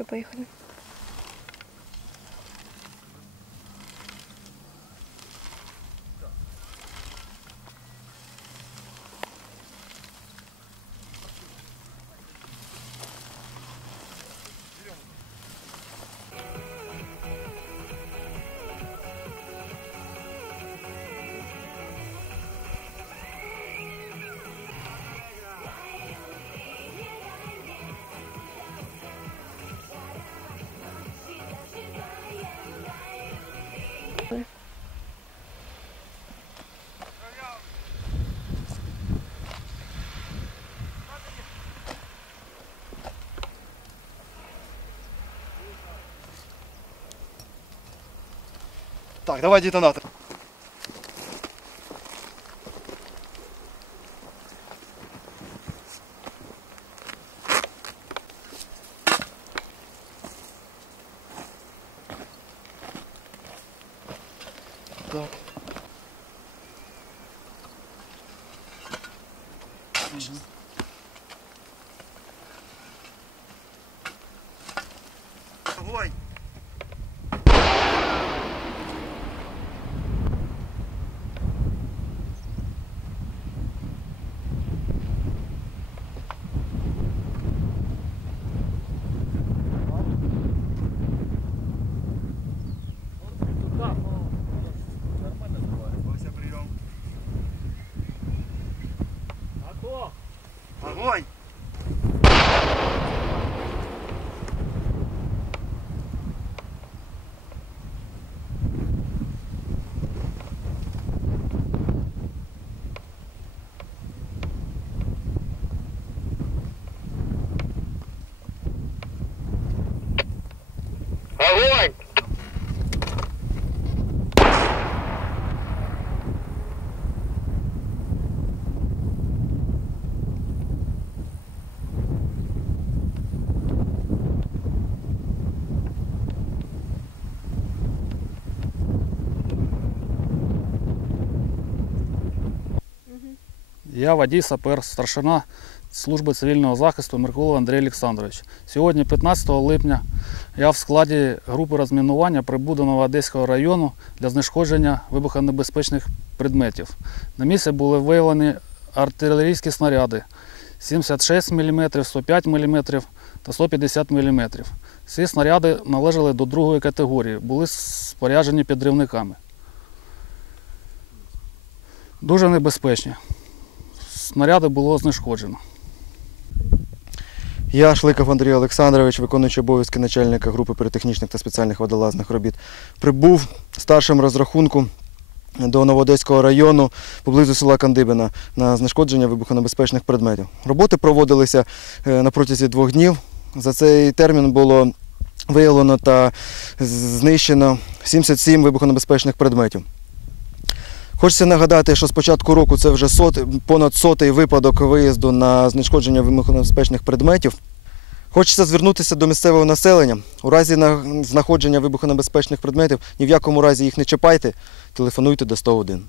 Все, поехали. Так, давай детонатор. Так. Я водій сапер, старшина служби цивільного захисту Меркулов Андрій Олександрович. Сьогодні, 15 липня, я в складі групи розмінування прибув до Новоодеського району для знешкодження вибухонебезпечних предметів. На місці були виявлені артилерійські снаряди 76 мм, 105 мм та 150 мм. Ці снаряди належали до другої категорії, були споряджені підривниками. Дуже небезпечні. Снаряди було знешкоджено. Я Шликов Андрій Олександрович, виконуючий обов'язки начальника групи піротехнічних та спеціальних водолазних робіт. Прибув старшим розрахунку до Новоодеського району поблизу села Кандибина на знешкодження вибухонебезпечних предметів. Роботи проводилися е, на протязі двох днів. За цей термін було виявлено та знищено 77 вибухонебезпечних предметів. Хочеться нагадати, що з початку року це вже сот, понад сотий випадок виїзду на знешкодження вибухонебезпечних предметів. Хочеться звернутися до місцевого населення. У разі знаходження вибухонебезпечних предметів ні в якому разі їх не чіпайте, телефонуйте до 101.